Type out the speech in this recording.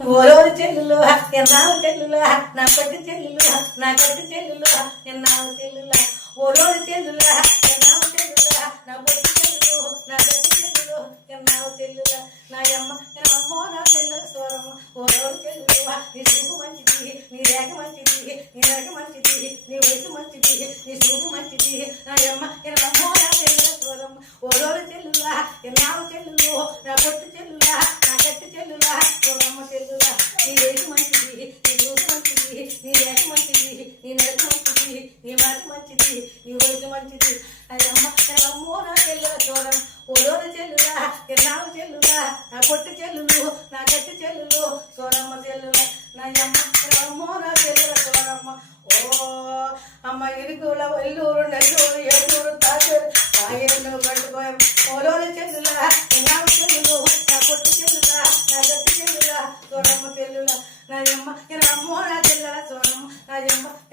ఓరోరు చెల్లులు ఎన్నావు చెల్లులు నా పట్టి చెల్లులు నా గట్టి చెల్లులు ఎన్నావు చెల్లులు ఓరోరు చెల్లులు ఎన్నావు చెల్లులు నా పట్టి చెల్లులు నా గట్టి చెల్లులు ఎన్నావు చెల్లులు నా అమ్మో నా చెల్లెల స్వరము ఓరోరు చెల్లులు నీ చూపు మంచిది నీ రేఖ మంచిది నీ రేఖ మంచిది నీ వయసు మంచిది నీ చూపు మంచిది నా అమ్మో నా చెల్లెల స్వరము ఓరోరు చెల్లులు ఎన్నావు చెల్లులు నా పట్టి చెల్లులు నా గట్టి చెల్లులు ఓరమ్మ చెల్లుల నీ రేఖ మంచిది నీ చూపు మంచిది నీ రేఖ మంచిది నీ నడక మంచిది నీ మాట మంచిది నీ వయసు మంచిది అమ్మో నా చెల్లుల చూడం ఓరోర చెల్లుల ఎన్నావు చెల్లుల నా పొట్టి చెల్లులు నా గట్టి చెల్లులు సోరమ్మ చెల్లుల నా అమ్మో నా చెల్లుల చూడమ్మ ఓ అమ్మ ఇరుగుల ఇల్లూరు నెల్లూరు ఏలూరు తాజూరు కాయేళ్ళు పట్టుకోయం ఓరోర చెల్లుల ఎన్నావు చెల్లులు నా పొట్టి చెల్లుల నా గట్టి చెల్లుల సోరమ్మ చెల్లుల నా అమ్మో నా చెల్లెల సోరమ్మ నా